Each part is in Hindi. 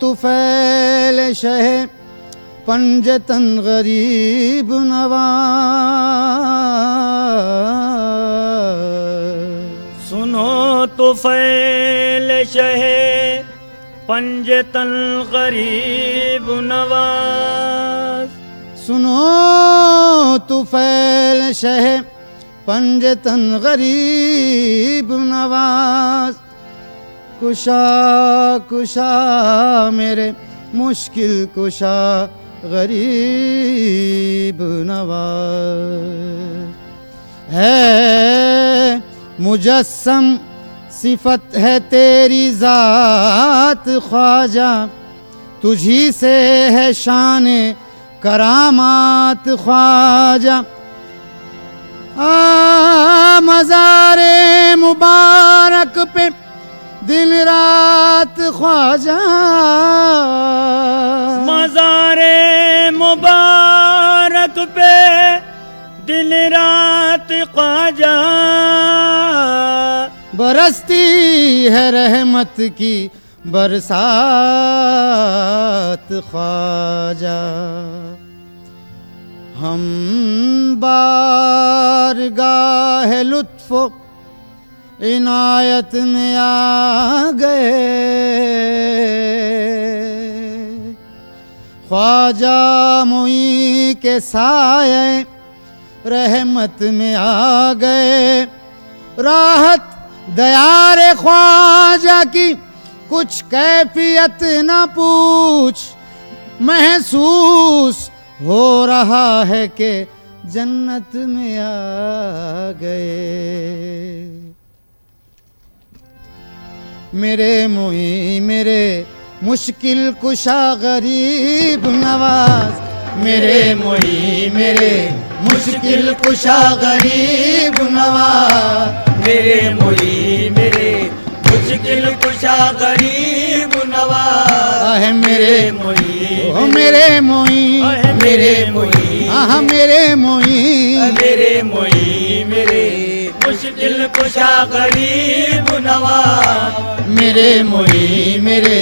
तुफैल शह पंजतन गरीब नवाज। सुनो तुफैल शह पंजतन गरीब नवाज। सुनो तुफैल शह पंजतन गरीब नवाज। कुशा कुशा मेरे मुश्किल कुशा गरीब नवाज। है मुजस्सम सिफत है तेरी ज़ात ख्वाजा, तुझी से है शान करामात ख्वाजा। मज़ारे मुबारक पे दिन रात ख्वाजा, मज़ारे मुबारक पे दिन रात ख्वाजा। बरसती है रहमत की बरसात ख्वाजा। हम बारगाह लुत्फ़ो इनायत में आ गए, ख्वाजा मुई के साए रहमत में आ गए। राहत दयार ख्वाजा की कुछ कैफियत न पूछ, महसूस हो रहा है कि जन्नत में आ गए। मेरे मुई मेरे मुश्किल कुशा गरीब नवाज। मेरे मुई मेरे मुश्किल कुशा गरीब नवाज। मेरे मुई मेरे मुश्किल कुशा गरीब नवाज। मेरे मुई ओ मेरे मुई मेरे मुई मेरे मुई मेरे मुई मेरे मुश्किल कुशा गरीब नवाज। मेरे मुई मेरे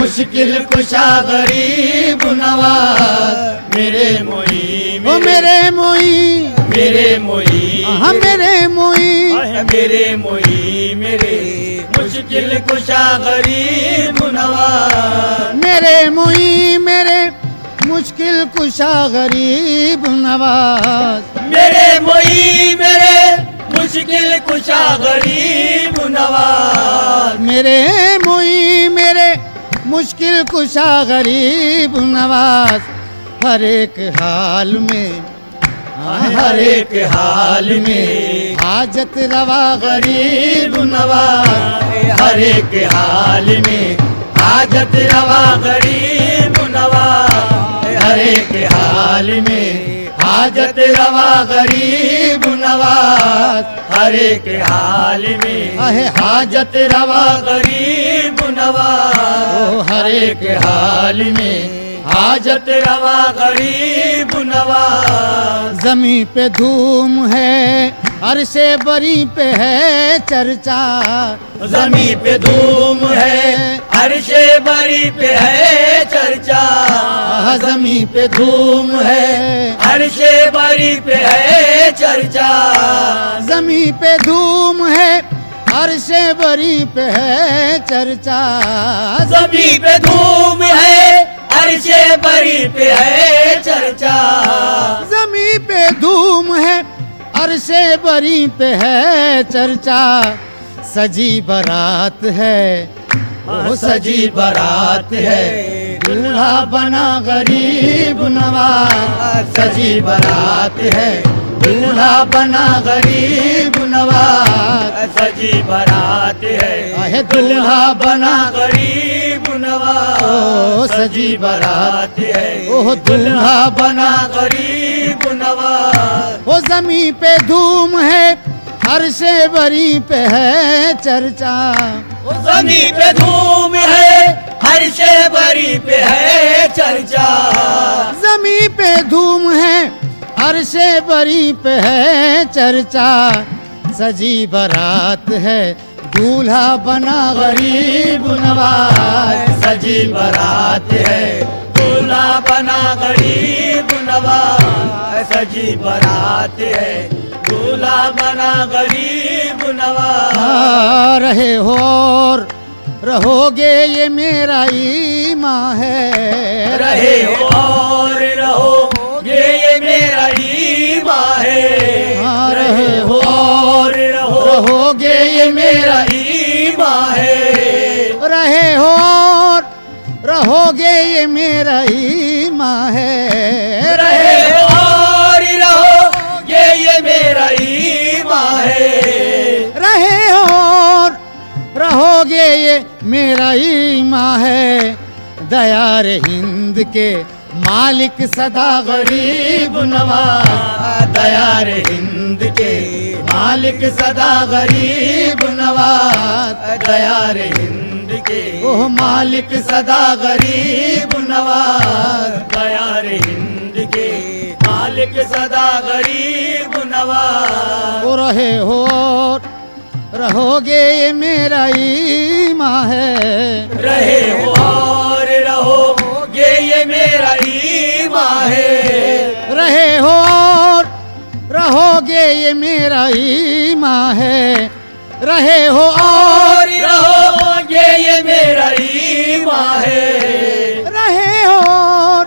मुश्किल कुशा गरीब नवाज। मेरे मुई ओ मेरे मुई मेरे मुई मेरे मुई मेरे मुई मेरे मुश्किल कुशा गरीब नवाज। मेरे मुई मेरे मुश्किल कुशा गरीब नवाज। मेरे मुई मेरे मुश्किल कुशा गरीब नवाज। मेरे मुई मेरे मुश्किल कुशा गरीब नवाज। हर एक हाल में हर एक हाल में हाजत रवा गरीब नवाज। हर एक हाल में हाजत रवा गरीब नवाज। हर एक हाल में हाजत रवा गरीब नवाज। हर एक हाल में हाजत रवा गरीब नवाज। ओ हर एक हाल में हाजत रवा गरीब नवाज। जमी पे धूम है अरशे बरी पे है चर्चा। जमी पे धूम है अरशे बरी पे है चर्चा। जमी पे धूम है अरशे बरी पे है चर्चा। जमी पे धूम है अरशे बरी पे है चर्चा। जमी पे धूम है अरशे बरी पे है चर्चा। जमी पे धूम है अरशे बरी पे है चर्चा। सजी बारात है वो सजी बारात है दूल्हा बना गरीब नवाज। सजी बारात है दूल्हा बना गरीब नवाज। सजी बारात है दूल्हा बना गरीब नवाज। ओ सजी बारात है ओह दूल्हा बना गरीब नवाज। वो जमी पे धूम है अरशे बरी पे है चर्चा। जमी पे धूम है अरशे बरी पे है चर्चा। जमी पे धूम है अरशे बरी पे है चर्चा। सजी बारात है दूल्हा बना गरीब नवाज। सजी बारात है दूल्हा बना गरीब नवाज। सजी बारात है दूल्हा बना गरीब नवाज। रहे हो और रहोगे ये मेरा ईमान है। रहे हो और रहोगे ये मेरा ईमान है। रहे हो और रहोगे ये मेरा ईमान है। रहे हो और रहोगे ये मेरा ईमान है। रहे हो और रहोगे ये मेरा ईमान है। रहे हो और रहोगे ये मेरा ईमान है। दयार हिंद के मालिक सदा गरीब नवाज। दयार हिंद के मालिक सदा गरीब नवाज। दयार हिंद के ओह मालिक सदा गरीब नवाज। दयार हिंद के मालिक सदा गरीब नवाज। वो रहे हो और रहोगे ये मेरा ईमान है। रहे हो और रहोगे ये मेरा ईमान है। रहे हो और रहोगे ये मेरा ईमान है। रहे हो और रहोगे ये मेरा ईमान है। रहे हो और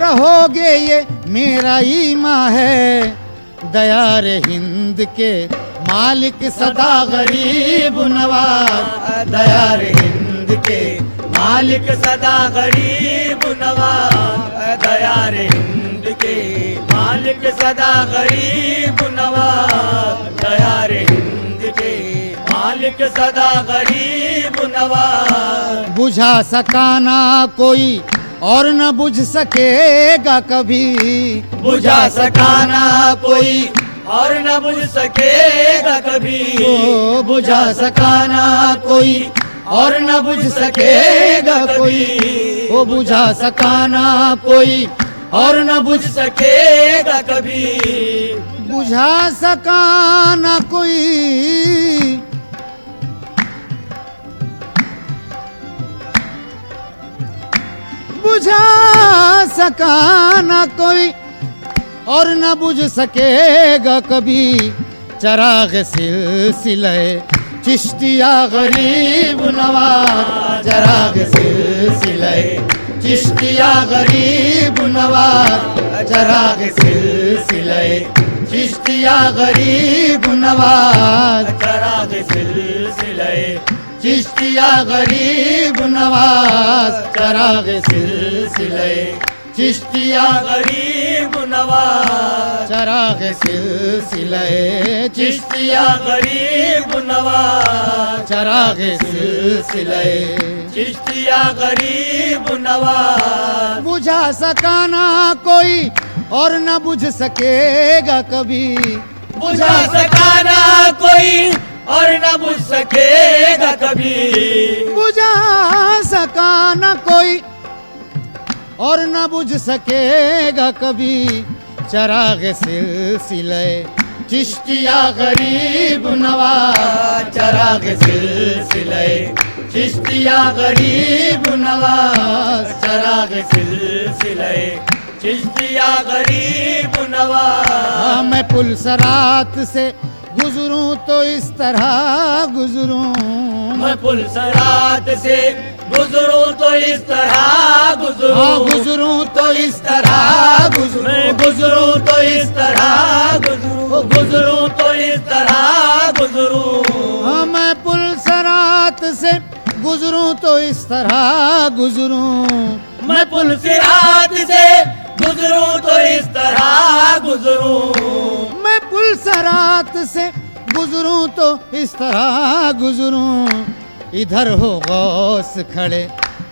रहोगे ये मेरा ईमान है। दयार हिंद के मालिक सदा गरीब नवाज। दयार हिंद के मालिक सदा गरीब नवाज। दयार हिंद के मालिक सदा गरीब नवाज। दयार हिंद के मालिक सदा गरीब नवाज। बुझा सका ना कोई और न बुझ सकेगा कभी। बुझा सकाना कोई और न बुझ सकेगा कभी। ओ बुझा सकाना कोई और न बुझ सकेगा कोई। ओ बुझा सकाना कोई और न बुझ सकेगा कभी। बुझा सकाना कोई बुझा सकाना कोई और न बुझ सकेगा कभी। चराग सिलसिले चिश्तिया गरीब नवाज। चराग सिलसिले चिश्तिया गरीब नवाज। चराग सिलसिले चिश्तिया गरीब नवाज। चराग सिलसिले चिश्तिया गरीब नवाज। चराग सिलसिले चिश्तिया गरीब नवाज। चराग सिलसिले चिश्तिया गरीब नवाज। चराग सिलसिले चिश्तिया गरीब नवाज। बुझा सकाना कोई और न बुझ सकेगा कभी। बुझा सकाना कोई और न बुझ सकेगा कभी। बुझा सकाना कोई और न बुझ सकेगा कभी। चराग सिलसिले चिश्तिया गरीब नवाज। चराग सिलसिले चिश्तिया गरीब नवाज। चराग सिलसिले चिश्तिया गरीब नवाज। मैं पुलसरात से गुजरूं तो इस तरह गुजरूं। मैं पुलसरात से गुजरूं तो इस तरह गुजरूं। गुजरूं तो इस तरह गुजरूं। मैं गुजरूं तो इस तरह गुजरूं। गुजरूं तो इस तरह गुजरूं। मैं पुलसरात से गुजरूं तो इस तरह गुजरूं। मैं पुलसरात से गुजरूं तो इस तरह गुजरूं। मैं पुलसरात से गुजरूं तो इस तरह गुजरूं। इधर हो गौस खड़े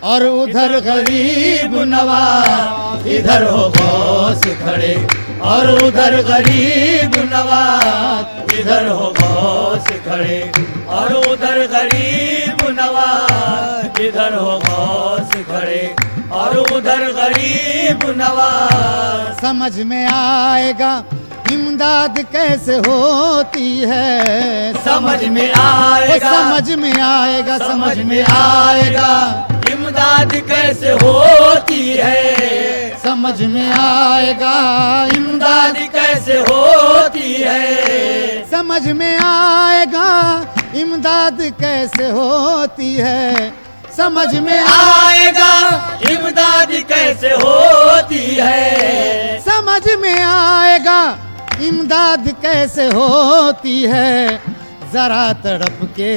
और उधर गरीब नवाज। इधर हो गौस खड़े और उधर गरीब नवाज। इधर हो गौस खड़े और उधर गरीब नवाज। इधर हो गौस खड़े और उधर गरीब नवाज। समझ में आएगा इमदाद कैसे होती है समझ में वो आएगा, समझ में आएगा, समझ में आएगा, इमदाद कैसे होती है, समझ में आएगा, इमदाद कैसे होती है, समझ में आएगा, इमदाद कैसे होती है, समझ में आएगा, इमदाद कैसे होती है, समझ में आएगा, इमदाद कैसे होती है। जरा तड़प के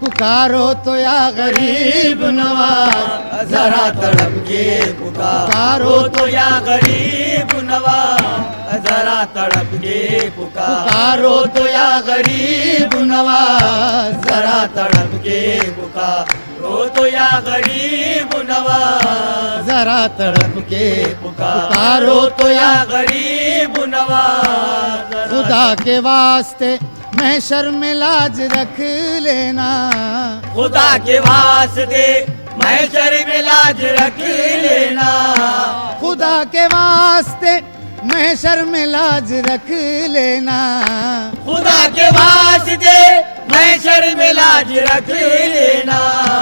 पुकारो तो या गरीब नवाज, जरा तड़प के पुकारो तो या गरीब नवाज, जरा तड़प के पुकारो तो या गरीब नवाज, जरा तड़प के पुकारो तो या गरीब नवाज, जरा तड़प के पुकारो तो या गरीब नवाज। खुदा के वास्ते महशर में लाज रख लेना, खुदा के वास्ते महशर में लाज रख लेना, खुदा के वास्ते महशर में लाज रख लेना, खुदा के वास्ते महशर में लाज रख लेना,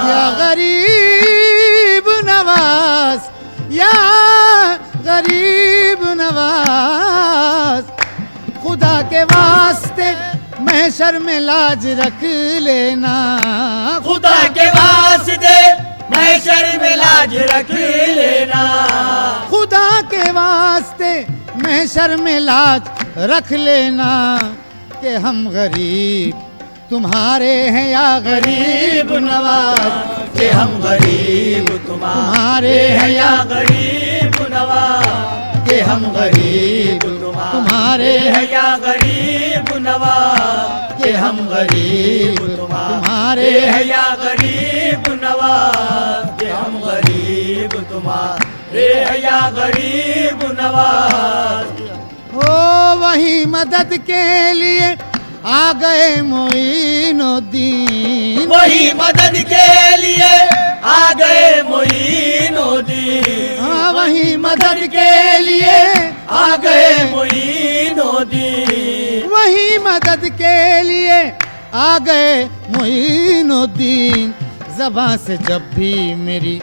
या गरीब नवाज, या गरीब नवाज, खुदा के वास्ते महशर में लाज रख लेना, खुदा के वास्ते महशर में लाज रख लेना, खुदा के वास्ते महशर में लाज रख लेना, कि हम गरीब तुम्हारे हैं या गरीब नवाज, कि हम गरीब तुम्हारे हैं या गरीब नवाज, कि हम गरीब तुम्हारे हैं या गरीब नवाज, कि हम गरीब तुम्हारे हैं या गरीब नवाज, कि हम गरीब तुम्हारे हैं या गरीब नवाज। हो वही मदद के लिए आ गए मोइनुद्दीन, वही मदद के लिए आ गए मोइनुद्दीन, हाँ वही मदद के लिए आ गए मोइनुद्दीन, वही मदद के लिए आ गए मोइनुद्दीन। ज़बां से जब भी मेरी,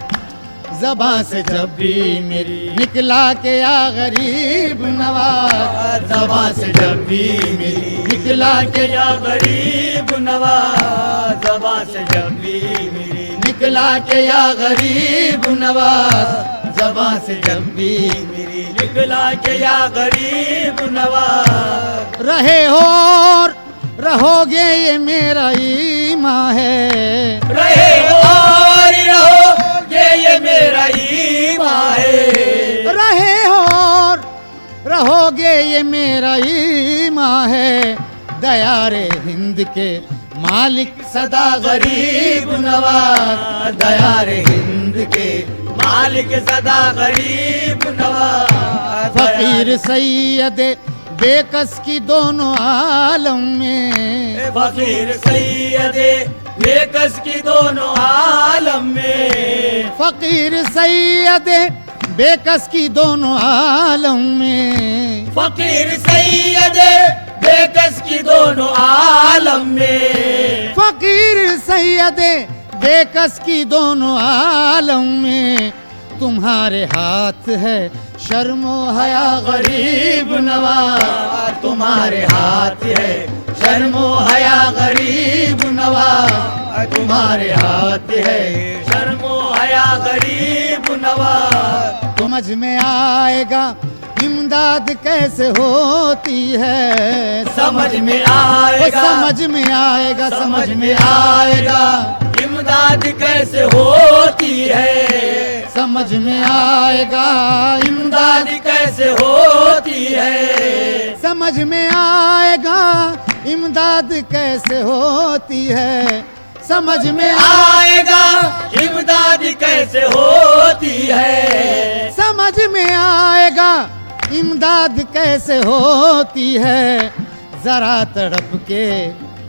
ज़बां से जब भी मेरी निकला के या गरीब नवाज, ज़बां से जब भी मेरी निकला के या गरीब नवाज, ज़बां से जब भी मेरी निकला के या गरीब नवाज, ज़बां से जब भी मेरी निकला के या गरीब नवाज। रहे हो और रहोगे ये मेरा ईमान है, रहे और रहोगे ये मेरा ईमान है, रहे हो और रहोगे ये मेरा ईमान है। दयारे हिंद के मालिक सदा गरीब नवाज, दयारे हिंद के मालिक सदा गरीब नवाज, फकीर सैयद बेकस की दोनों आलम में, फकीर सैयदे बेकस की दोनों आलम में, फकीर सैयद बेकस की दोनों आलम में, फकीर सैयदे बेकस की दोनों आलम में, फकीर सैयद बेकस की दोनों आलम में। तुम्हारे हाथ है शर्मो हया गरीब नवाज, तुम्हारे हाथ है शर्मो हया गरीब नवाज, तुम्हारे हाथ है शर्मो हया गरीब नवाज। समझ में आएगा इमदाद कैसे होती है, समझ में वो आएगा, समझ में आएगा, समझ में आएगा, इमदाद कैसे होती है, समझ में आएगा, इमदाद कैसे होती है, समझ में आएगा, इमदाद कैसे होती है, समझ में आएगा, इमदाद कैसे होती है, समझ में आएगा, इमदाद कैसे होती है। जरा तड़प के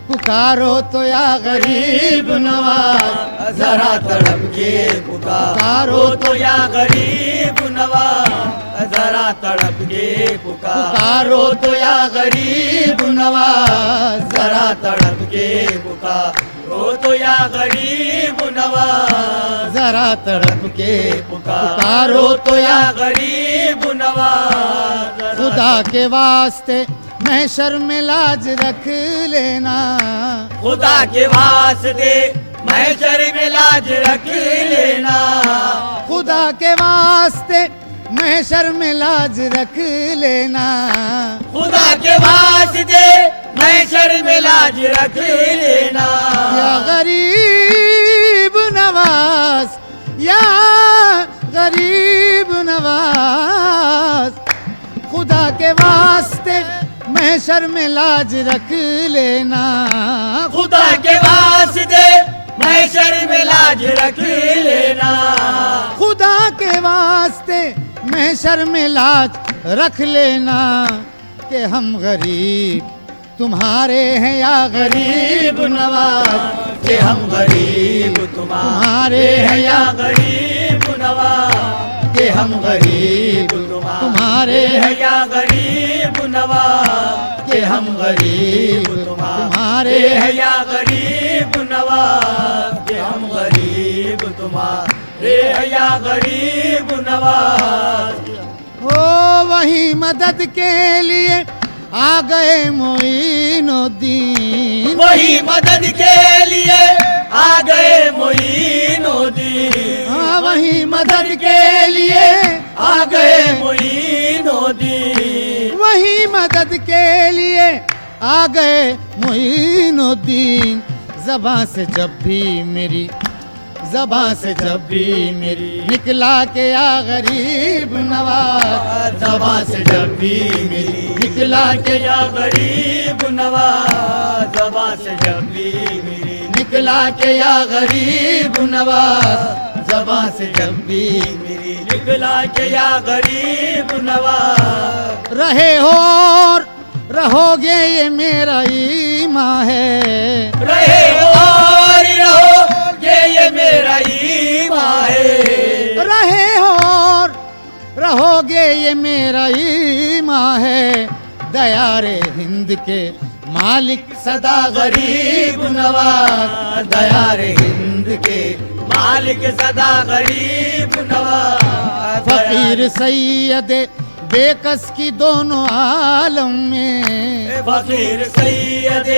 पुकारो तो या गरीब नवाज, जरा तड़प के पुकारो तो या गरीब नवाज, जरा तड़प के पुकारो तो या गरीब नवाज, जरा तड़प के पुकारो तो या गरीब नवाज, जरा तड़प के पुकारो तो या गरीब नवाज। खुदा के वास्ते महशर में लाज रख लेना, खुदा के वास्ते महशर में लाज रख लेना, खुदा के वास्ते महशर में लाज रख लेना, खुदा के वास्ते महशर में लाज रख लेना। या गरीब नवाज, या गरीब नवाज, खुदा के वास्ते महशर में लाज रख लेना, खुदा के वास्ते महशर में लाज रख लेना, खुदा के वास्ते महशर में लाज रख लेना, कि हम गरीब तुम्हारे हैं या गरीब नवाज, कि हम गरीब तुम्हारे हैं या गरीब नवाज, कि हम गरीब तुम्हारे हैं या गरीब नवाज, कि हम गरीब तुम्हारे हैं या गरीब नवाज, कि हम गरीब तुम्हारे हैं या गरीब नवाज। ओ वही मदद के लिए आ गए मोइनुद्दीन, वही मदद के लिए आ गए मोइनुद्दीन, हाँ वही मदद के लिए आ गए मोइनुद्दीन, वही मदद के लिए आ गए मोइनुद्दीन। ज़बां से जब भी मेरी, ज़बां से जब भी मेरी निकला के या गरीब नवाज, ज़बां से जब भी मेरी निकला के या गरीब नवाज, ज़बां से जब भी मेरी निकला के या गरीब नवाज, ज़बां से जब भी मेरी निकला के या गरीब नवाज। रहे हो और रहोगे ये मेरा ईमान है, रहे और रहोगे ये मेरा ईमान है, रहे हो और रहोगे ये मेरा ईमान है। दयारे हिंद के मालिक सदा गरीब नवाज, दयारे हिंद के मालिक सदा गरीब नवाज। फकीर सैयद बेकस की दोनों आलम में, फकीर सैयद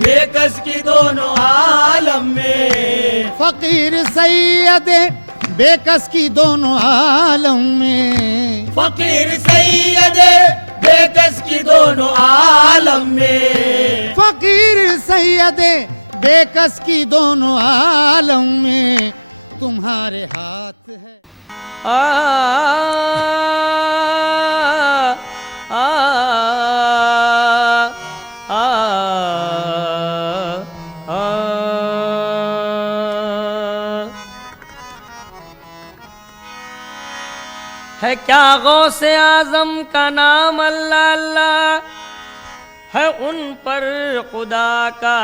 बेकस की दोनों आलम में, फकीर सैयद बेकस की दोनों आलम में, फकीर सैयद बेकस की दोनों आलम में, फकीर सैयद बेकस की दोनों आलम में तुम्हारे हाथ है। आ आ आ आ है क्या गौसे आजम का नाम अल्लाह अल्लाह, है उन पर खुदा का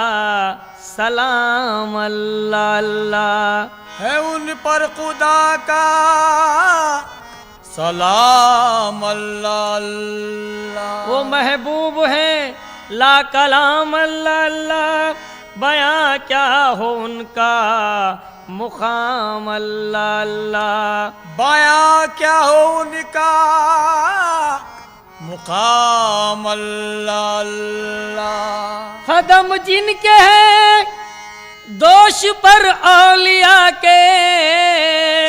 सलाम अल्लाह अल्लाह, है उन पर खुदा का सलाम अल्लाह अल्लाह। वो महबूब है ला कलाम अल्लाह अल्लाह, बयां क्या हो उनका मुकाम अल्लाह अल्लाह, बयां क्या हो उनका मुकाम अल्लाह अल्लाह। कदम जिनके हैं दोष पर औलिया के,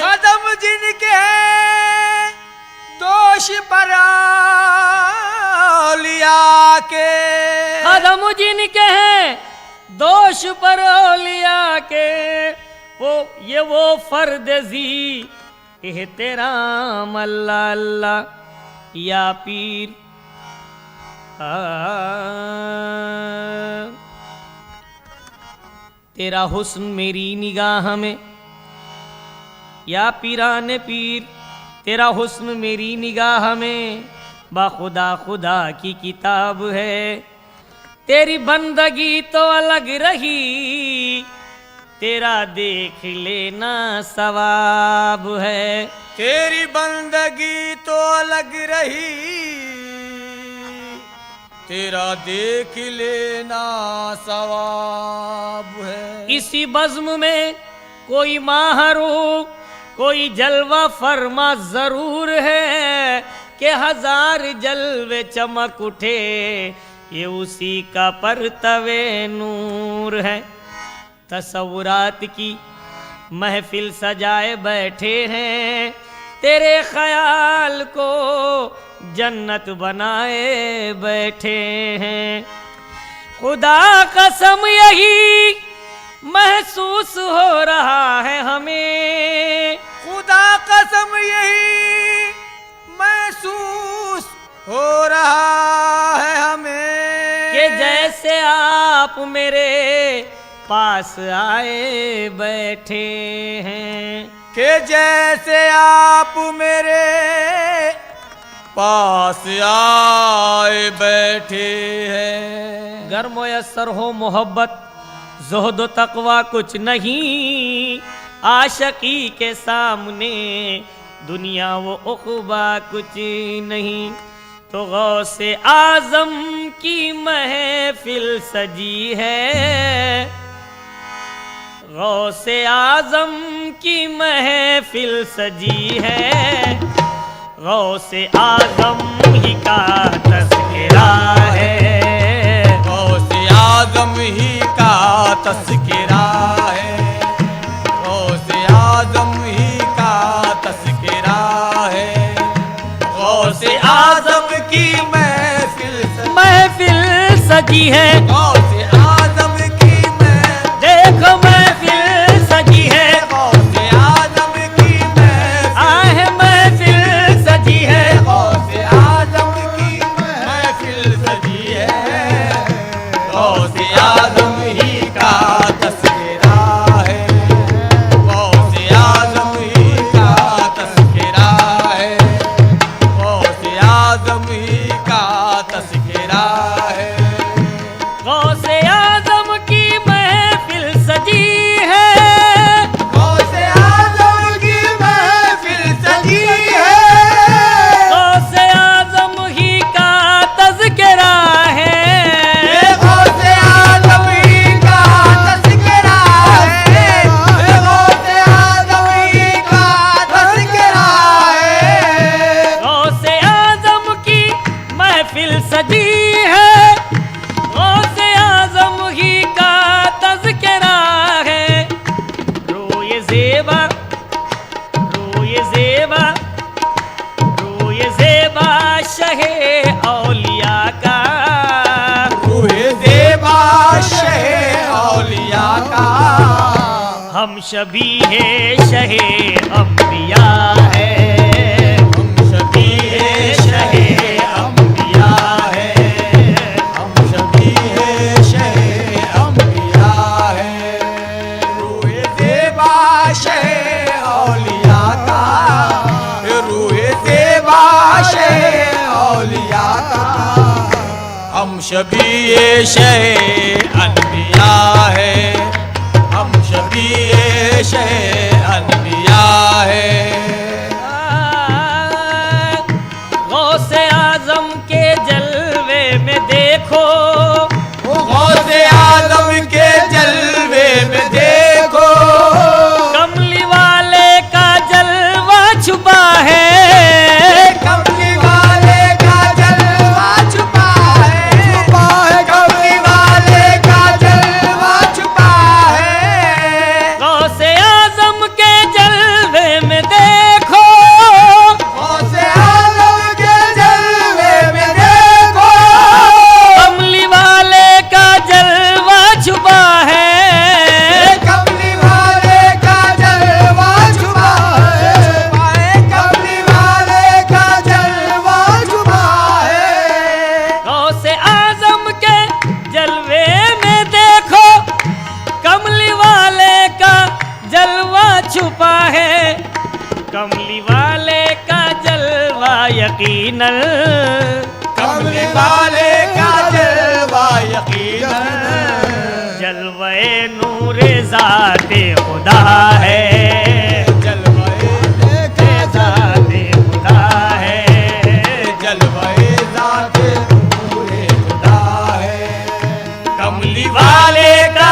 कदम जिनके हैं दोष पर औलिया के, कदम जिनके हैं दोष पर औलिया के, वो फर्द जी एहतराम अल्लाह अल्लाह। या पीर तेरा हुस्न मेरी निगाह में, या पीराने पीर तेरा हुस्न मेरी निगाह में, बाखुदा खुदा की किताब है। तेरी बंदगी तो अलग रही, तेरा देख लेना सवाब है। तेरी बंदगी तो अलग रही, तेरा देख लेना सवाब है। इसी बज़्म में कोई माहरू, कोई जलवा फरमा जरूर है कि हजार जलवे चमक उठे, ये उसी का परतवे नूर है। तसव्वुरात की महफिल सजाए बैठे हैं, तेरे ख्याल को जन्नत बनाए बैठे हैं। खुदा कसम यही महसूस हो रहा है हमें, खुदा कसम यही महसूस हो रहा है हमें कि जैसे आप मेरे पास आए बैठे हैं, कि जैसे आप मेरे पास आए बैठे हैं। गर मुयस्सर हो मोहब्बत ज़ुहद तक़वा कुछ नहीं, आशिकी के सामने दुनिया वो उक़बा कुछ नहीं। तो गौसे आज़म की महफिल सजी है, गौसे आज़म की महफिल सजी है, गौसे आज़म ही का तज़किरा है, गौसे आज़म ही का तज़किरा है, गौसे आज़म ही का तज़किरा है। गौसे आज़म की महफिल सजी है, गौसे आज़म की देखो महफिल सजी है, गौसे आज़म की आहे महफिल सजी है, गौसे आज़म की महफिल सजी है। गौसे आज़म ही का तज़किरा है, गौसे आज़म ही का तज़किरा है, गौसे आज़म ही का तज़किरा है। गौसे आज़म की महफिल सजी है, गौसे आज़म की महफिल सजी है, गौसे आज़म ही का तज़किरा है, गौसे आज़म ही का तज़किरा है, गौसे आज़म ही का तज़किरा है। गौसे आज़म की महफिल सजी है, गौसे आज़म ही का तज़किरा है। रोए ज़ेबा, रोए ज़ेबा, रोए ज़ेबा शहे औलिया का, रूहे ज़ेबा शहे औलिया का, हम शबीहे शहे अंबिया है, हम शबीहे शहे अंबिया है, हम शबीहे शहे अंबिया है। रूहे ज़ेबा शहे औलिया का, रूहे ज़ेबा शहे औलिया का, हम शबीहे शहे अनबिया है, हम शबीहे शहे अनबिया है। गौसे आज़म के जलवे में देखो, गौसे आज़म के जलवे में देखो, कमली वाले का जलवा छुपा है, कमली वाले का जलवा छुपा है, कमली वाले का जलवा छुपा है। गौसे आज़म के जलवे में देखो, गौसे आज़म के जलवे में देखो, कमली वाले का जलवा छुपा है, कमली वाले का जलवा छुपा है, कमली वाले का जलवा छुपा है। गौसे आज़म के जलवे में देखो, कमली वाले का जलवा छुपा है, कमली वाले का जलवा यकीनन, कमली वाले का जलवा यकीनन जलवे नूरे ज़ाते खुदा है, जलवे ज़ाते खुदा है, जलवे ज़ाते नूरे खुदा है। कमली वाले का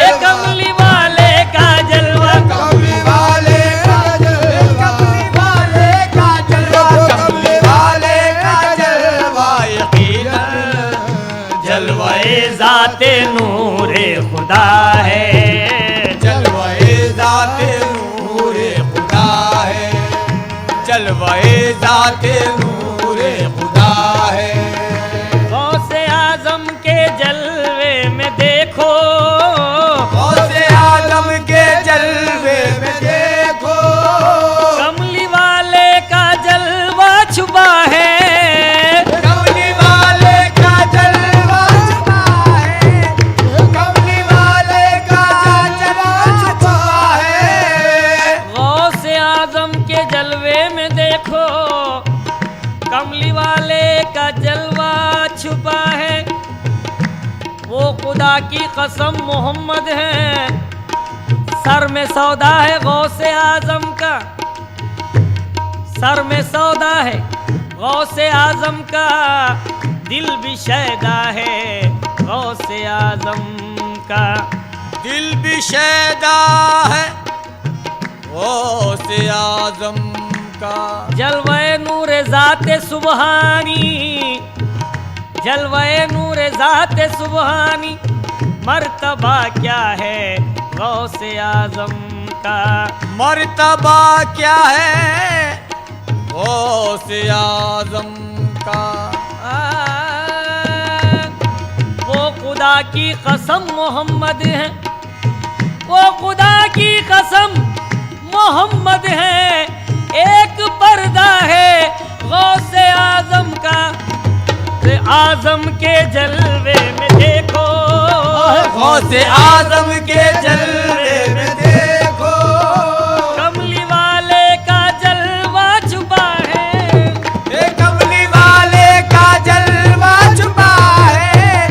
ये कमली वाले का जलवा, कमली वाले का जलवा, कमली वाले का जलवा, कमली वाले का जलवा यकीनन जलवे ज़ाते नूरे खुदा है, जलवे ज़ाते नूरे खुदा है, जलवे ज़ाते नूरे खुदा है। गौसे आज़म के जलवे में देखो, गौसे आज़म के जलवे में देखो, कमली वाले का जलवा छुपा है, कमली वाले का जलवा छुपा है, कमली वाले का जलवा छुपा है। गौसे आज़म के जलवे में देखो, कमली वाले का जलवा छुपा है। वो खुदा की कसम मोहम्मद है, सर में सौदा है गौसे आज़म का, सर में सौदा है गौसे आज़म का, दिल भी शैदा है गौसे आज़म का। दिल भी शैदा है गौसे आज़म का, जलवे नूरे ज़ाते सुबहानी, जलवे नूरे ज़ाते सुबहानी, मर्तबा क्या है गौसे आज़म का। मर्तबा क्या है गौसे आज़म का। वो खुदा की कसम मोहम्मद है, वो खुदा की कसम मोहम्मद है, एक पर्दा है गौसे आज़म का। आज़म के जलवे में देखो, गौसे आज़म के जलवे में देखो, कमली वाले का जलवा छुपा है, कमली वाले का जलवा छुपा है,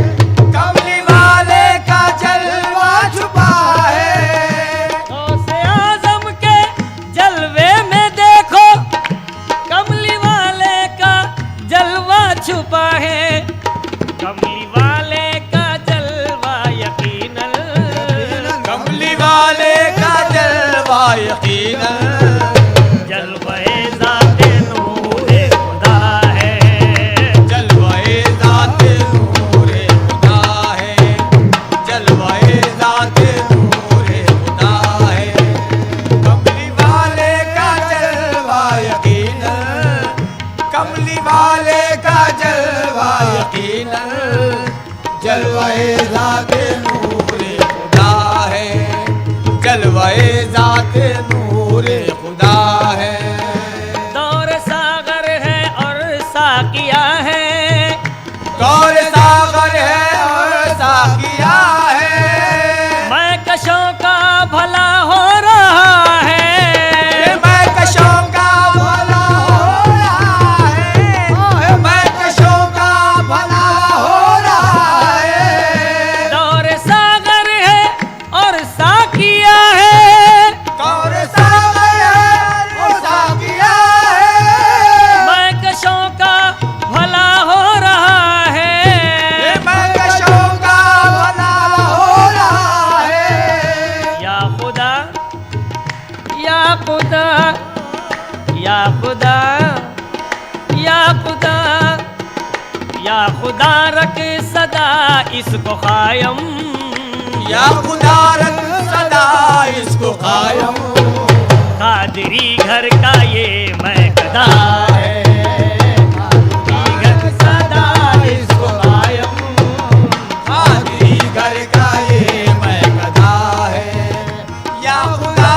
कमली वाले का जलवा छुपा है। गौसे आज़म के जलवे में देखो, कमली वाले का जलवा छुपा है, कमली वाले का जलवा यकीनन, कमली वाले का जलवा यकीनन जलवे ज़ाते नूरे खुदा है, जलवे ज़ाते नूरे खुदा है, जलवे ज़ाते नूरे खुदा है। कमली वाले का जलवा यकीनन, कमली वाले का जलवा यकीनन जलवे ज़ाते नूरे खुदा है, जलवे ज़ाते नूरे खुदा है। दौर सागर है और साकिया है, गौर सागर है और साकिया है, मैं कशों का भला हो रहा है, मैं कशों का भला हो रहा है, मैं कशों का भला हो रहा है। दौर सागर है और साकिया है, गौर सागर है और साकिया है, मैं कशों का भला हो रहा है, मैं कशों का भला हो रहा है। या खुदा या खुदा या खुदा या खुदा या खुदा रख सदा इसको कायम, या खुदा रख सदा इसको कायम, कादरी घर का ये मैं गदा है, घर सदा इसको कायम, हादी घर का ये मैं गधा है। या खुदा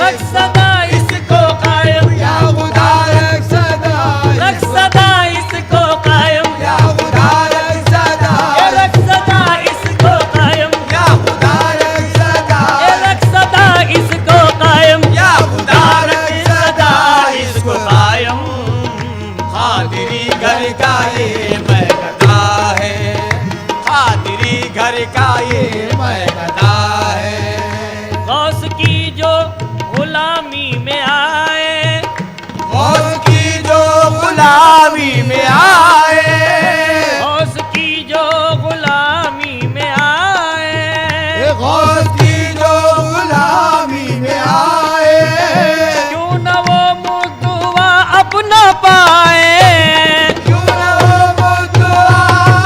रख सदा इसको कायम, या खुदा रख सदा इसको कायम, या खुदा रख सदा रख सदा इसको कायम, या खुदा रख सदा रख सदा इसको कायम, या खुदा रख सदा इसको कायम। हादिरी घर का ये मैं गधा है, घर का ये महकता है। गौस की जो गुलामी में आए, गौस की जो गुलामी में आए, गौस की जो गुलामी में आए, गौस की जो गुलामी में आए, क्यों न वो मुद्दुआ अपना पाए, क्यों न वो मुद्दुआ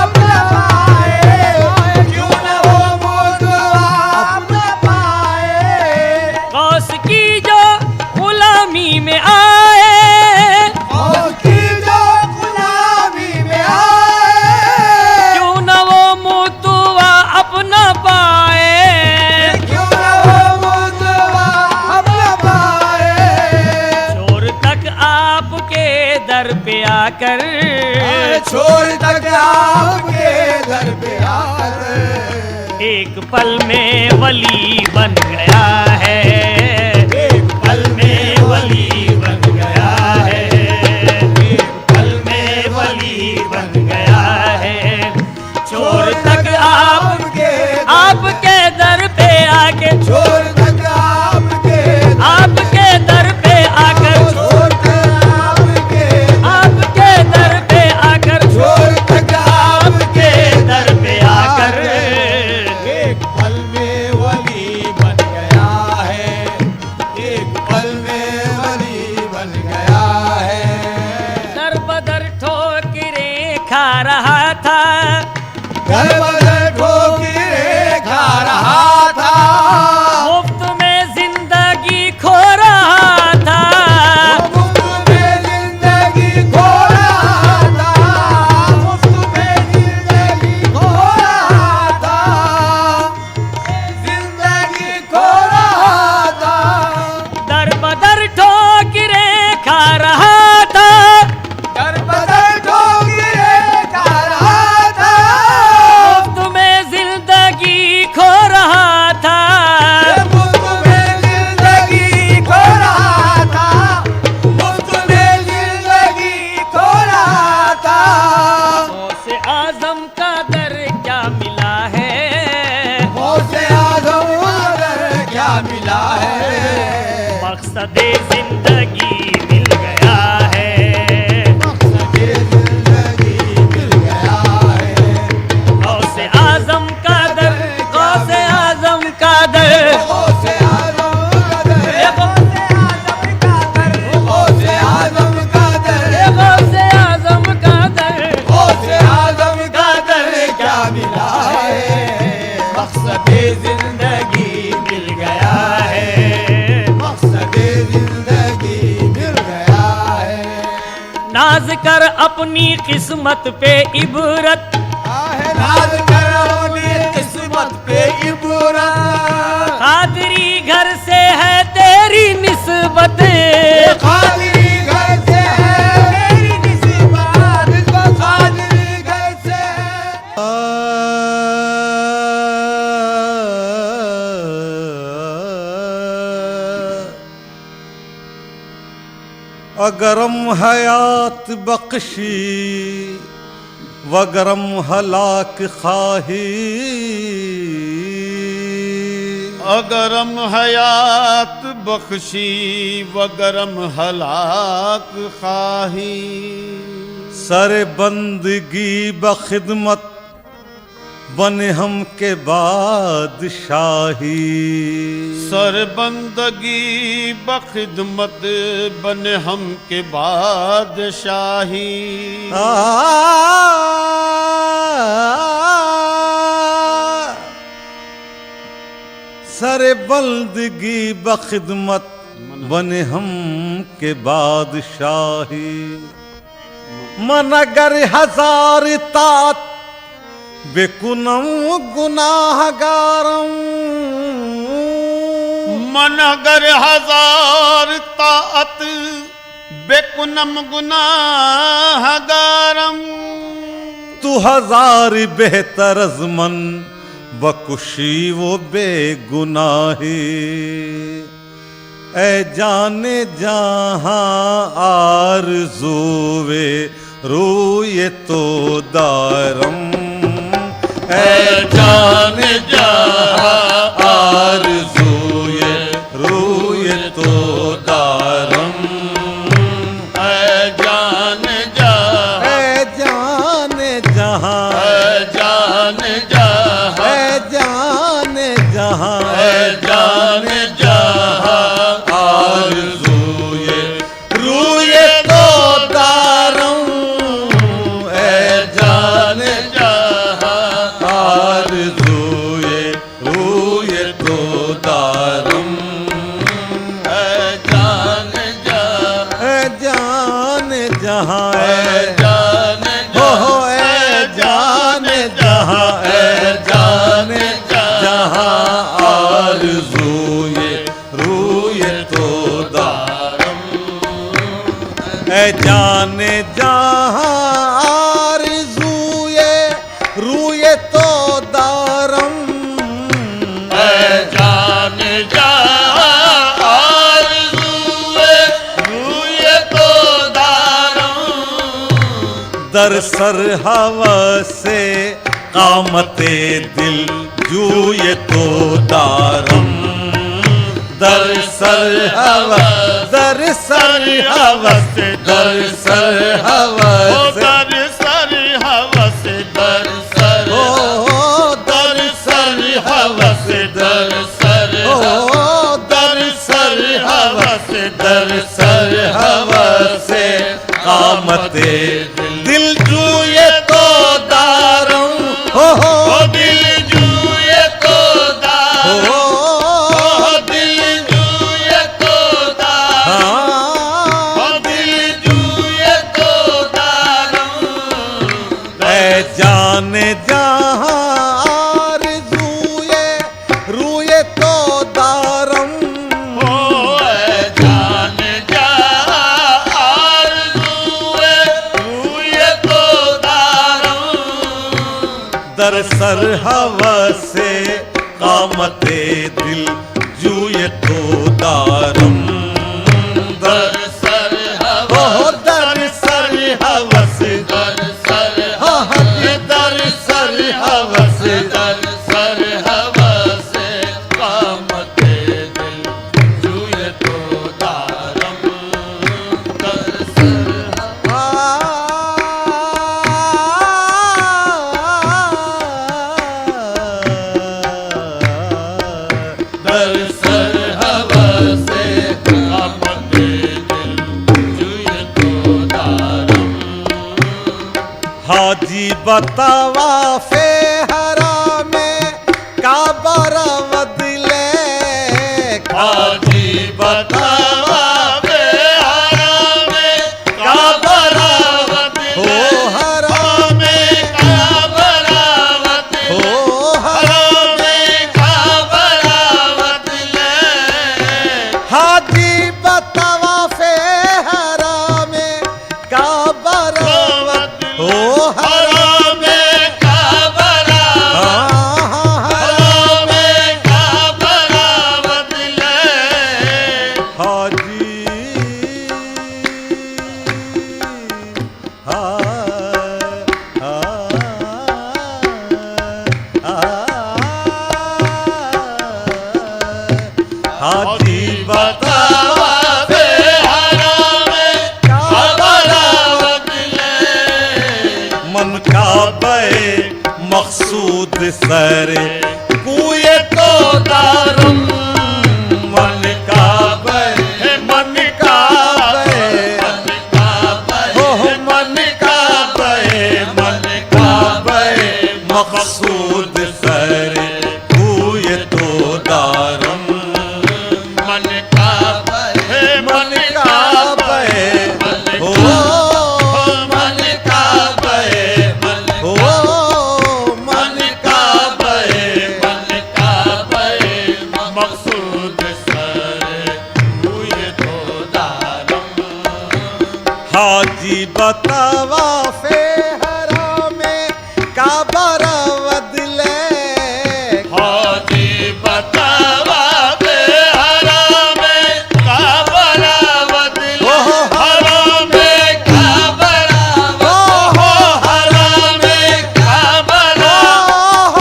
अपना पाए, क्यों न वो मुद्दुआ अपना पाए। गौस की जो गुलामी में आए, गौस की जो गुलामी में आए, क्यों न वो मुद्दुआ अपना पाए, क्यों न वो मुद्दुआ अपना पाए। छोर तक आपके दर पे आकर, छोड़ तक आपके घर पे आकर, एक पल में वली बन गया है, एक पल में वली बन गया है, एक पल में वली बन गया है। छोर तक आपके दर पे आके, छोड़ तक आपके दर पे आकर, छोड़ आपके दर पे आकर, तक आपके दर पे आकर, एक पल में वली बन गया है, एक पल में वली बन गया है। दर बदर ठोकरें खा रहा था, घर बदर ठोकरें खा रहा था, मुफ्त में जिंदगी खो रहा था, मुफ्त में जिंदगी खो रहा था, मुफ्त में जिंदगी खो रहा था, जिंदगी खो रहा था। दर बदर ठोकरें खा रहा था, घर बदर ठोकरें खा रहा था, मुफ्त में जिंदगी खो रहा था, मुफ्त में जिंदगी खो रहा था, मुफ्त में जिंदगी खो रहा था। गौसे आजम का दर क्या मिला है, गौसे आज़म अगर क्या मिला है, मकसदे जिंदगी मिल गया है, मकसदे जिंदगी मिल गया है। गौसे आजम का दर, गौसे आजम का दर, गौसे आज़म का दर, गौसे आज़म का दर, गौसे आजम का दर, गौसे आज़म का दर क्या मिला है, मकसदे जिंदगी मिल गया है। मकसदे जिंदगी मिल गया है। नाज कर अपनी किस्मत पे इबरत, नाज कर अपनी किस्मत पे इबरत, कादरी घर से है तेरी निस्बत, कादरी घर से है मेरी निस्बत, कादरी घर से अगरम हयात बख्शी वगरम हलाक खाही, अगरम हयात बख्शी वगरम हलाक खाही, सर बंदगी बखिदमत बने हम के बादशाही, सरबंदगी बखिदमत बने हम के बादशाही, सर बंदगी बखिदमत बने हम के बादशाही, मन अगर हजार तात बेकुनम गुनाहगारम, मन अगर हजार ताअत बेकुनम गुनाहगारम, तू हजार बेहतर अज़मन बकुशी वो बेगुनाही, ए जाने जहां आरज़ूवे रूए तो दारम, है जान जहां आरज़ूए रूए तो दारम है जान जहां, है जान जहां है जान जहां, है जान जहां है जान जहां आरज़ूए रूए तो दारम है जान जहां आरज़ूए रूए तो दारम है जान जहां, है जान जहां है है जान हो है जान जहां है जान जहां आरज़ूए रूए तो दारम है जान जहां आरज़ूए रूए तो दारम है जान जहां आरज़ूए रूए तो दारम दर सर हवा से कामते दिल जूए तो दारम दर सर हवा दर सर हवा से दर सर हवा ओ से दर सर हवस दर सर ओ दर सर हवस दर सर ओ दर सर हवस दर सर हवा से कामते दिल जूए तो दारम हो ओ दिल जूए तो दार ओ दिल जूए तो दार हाँ ओ दिल जूए तो दारम है जान जहां आरज़ूए रूए तो दारम ओ है जान जहां आरज़ूए रूए तो दारम दर सर हवा से कामते दिल जूए तो दारम दर सर ओ हवस दर सर हवा से दर सर हाँ दर सर हवा से दर सर हवस कामते दिल जूए तो दारम दर सर दर सर हवस कामते दिल जूए तो दारम हाजी बतावा फे हरा में काबरा बदले हाजी बतावा बेहारा में काबरावत हो हरा में काबरावत हो हरा में काबरावत ले हाजी बतावा फे हरा में काबरा हो हरा में काबरावत हरा में काबरावत ले हाजी हाजी बतावा बेहारा में काबरावत ले मन का बे मकसूद सरे कुए तो दारम मन का बे मन का बे हो मन का बे मन का बे मकसूद सरे कुए तो दारम मन का मन का बे हो मन का हो मन का मन का मकसूद सर हुए तो दारम हाजी बतावा फे हरा में काबरा बदले हाजी बतावा बेहारा में काबरावत ले हरा में काबरावत हरा में काबरावत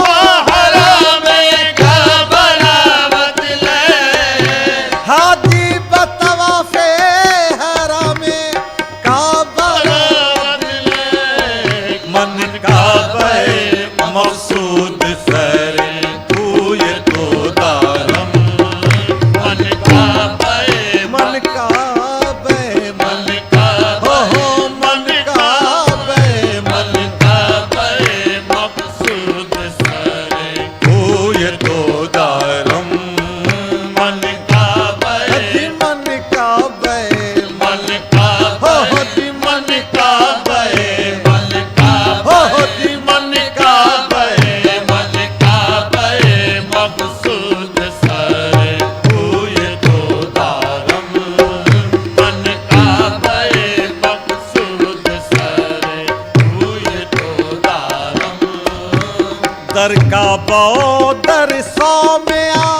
दर का बो दर सौ में आ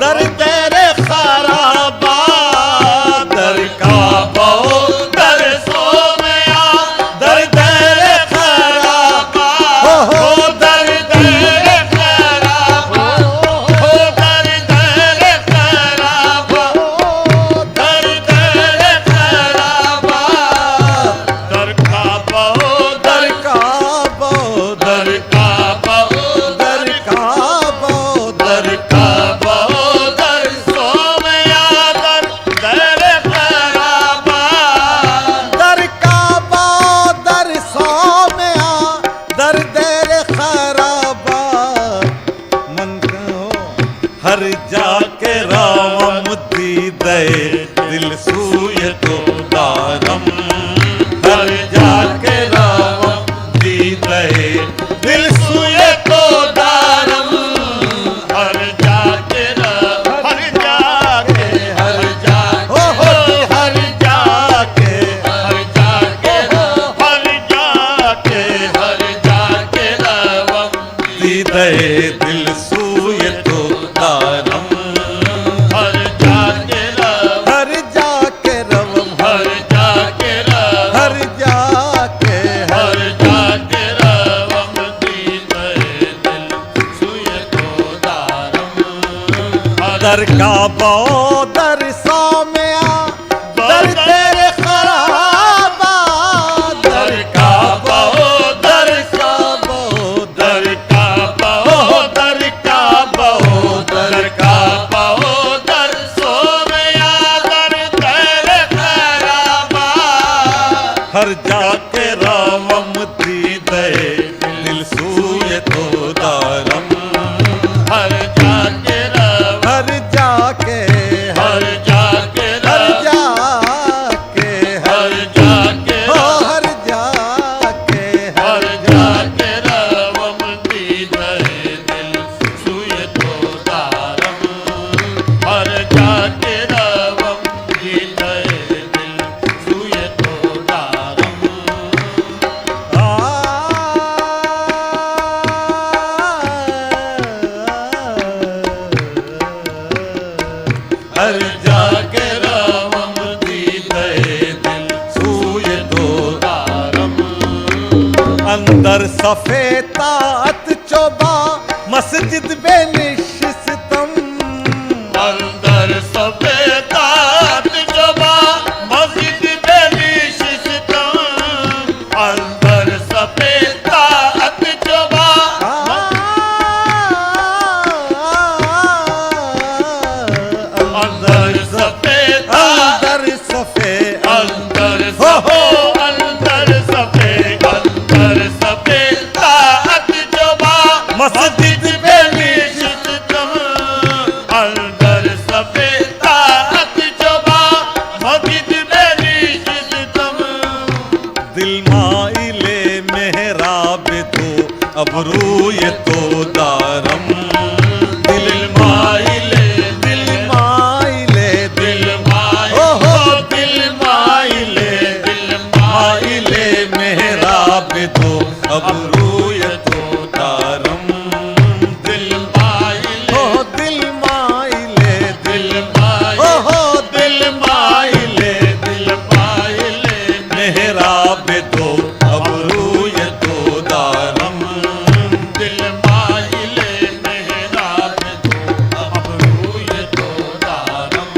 दर तेरे खराबा दर का बो दर सौ में आ दर तेरे खराबा हो दर तेरे खराबा हो दर तेरे खराबा दर तेरे खराबा दर का बो दर का बो दर का बो दर का बो दर का बो दर सो में आ दर तेरे खराबा दर का बो दर सौ में आ दर तेरे खराबा मन को हर जाके राम दी दे दिल सूय तो दारम हर जाके राम दी दे दिल सूय तो दारम हर जाके हर जाके हर जाके हर जाके हर जाके हर जाके हर जाके राम दी दे दिल सूय तो दारम हर जाके रवम हर जाके हर जाके हर जाके रवम दी दे दिल सूय तो दारम दर का बो दर सौ में आ दर तेरे खराबा दर का बो दर का बो दर का बो दर का बो दर का बो दर सो में आ दर तेरे खराबा हर जाके राम दी दे दिल सूय तो दारम हर जाके हर जाके हर जाके हर जाके हर जाके हर जाके हर जाके राम दी दे दिल सूय तो दारम हर जाके राम दी दे दिल सूय तो दारम हर जाके राम दी दे दिल सूय तो दारम अंदर सफेतात चोबा मस्जिद बेनिशिस्तम अंदर सफेतात चोबा मस्जिद बेनिशिस्तम अंदर सफेतात चोबा अंदर सफेद अंदर सफेद अंदर सफेद अंदर सफेद अंदर सफेद ताकत जोबा मस्जिद बेनिशिस्तम अंदर सफेद ताकत जोबा मस्जिद बेनिशिस्तम दिल माइले मेहराब तो अबरूय तो दारम दिल माइले दिल माइले दिल माइले हो दिल माइले दिल माइले मेहराब तो अबरूय तो दारम दिल माइले हो दिल माइले दिल माइले हो दिल माइले दिल माइले मेहराब तो अबरूय तो दारम दिल माइले मेहराब तो अबरूय तो दारम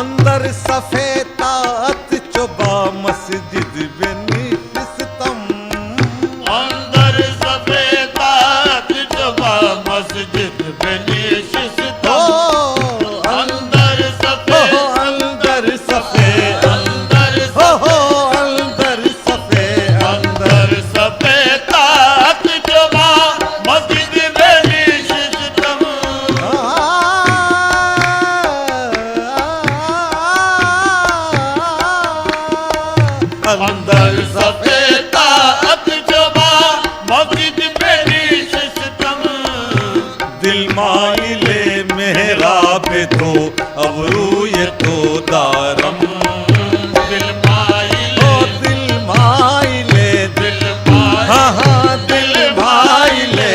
अंदर सफेतात चोबा मस्जिद बेनिशिस्तम अंदर सफेतात चोबा मस्जिद बेनिशिस्तम अंदर सफेद अंदर सफेद अंदर अंदर सफेद अंदर सफेतात चोबा मस्जिद बेनिशिस्तम अंदर सफेतात चोबा मस्जिद बेनिशिस्तम दिल माइले मेहराब तो अबरूय तो दारम दिल माइले दिल माइले दिल माइले हाँ हाँ दिल माइले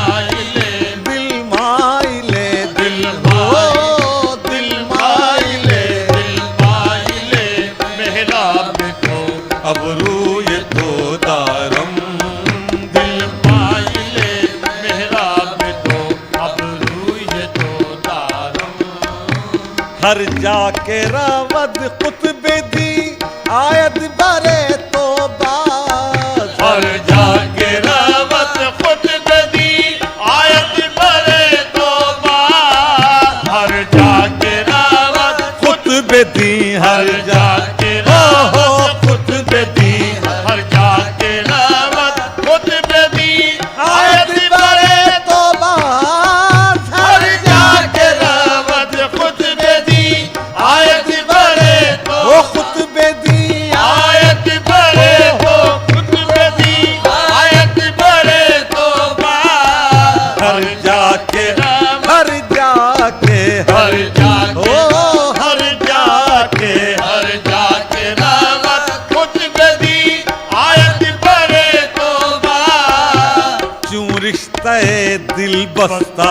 माइले दिल माइले दिल ओ दिल माइले दिल माइले मेहराब तो अब रूय तो दारम दिल माइले मेहराब तो अब रूय तो दारम हर जाके रावद कुतबे दी आयत बारे तो बाज हर जाके रावत खुद बदी आयत बरे तो हर जाके रावत कुतबे दी हर जाके रावत खुद बदी हर जाके रावत खुद बदी आयत बरे तो बाज हर जाके रावत खुद बदी आयत बरे तो ओ कुतबे दी आयत बरे तो खुद बदी आयत बरे तो हर जाके हर जाके हर जाके ओ हर जाके हर जाके रावत खुद बदी आयत बरे तो क्यों रिश्ता दिल बस्ता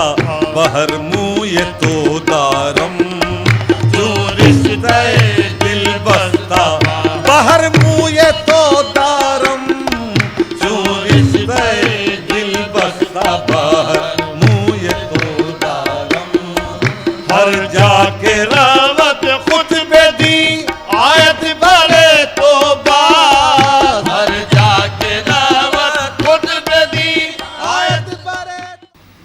बहर मुँह ये तो दारम क्यों रिश्ता दिल बस्ता बहर मुँह ये तो दारम क्यों रिश्ता दिल बस्ता बहर मुँह ये तो दारम हर जाके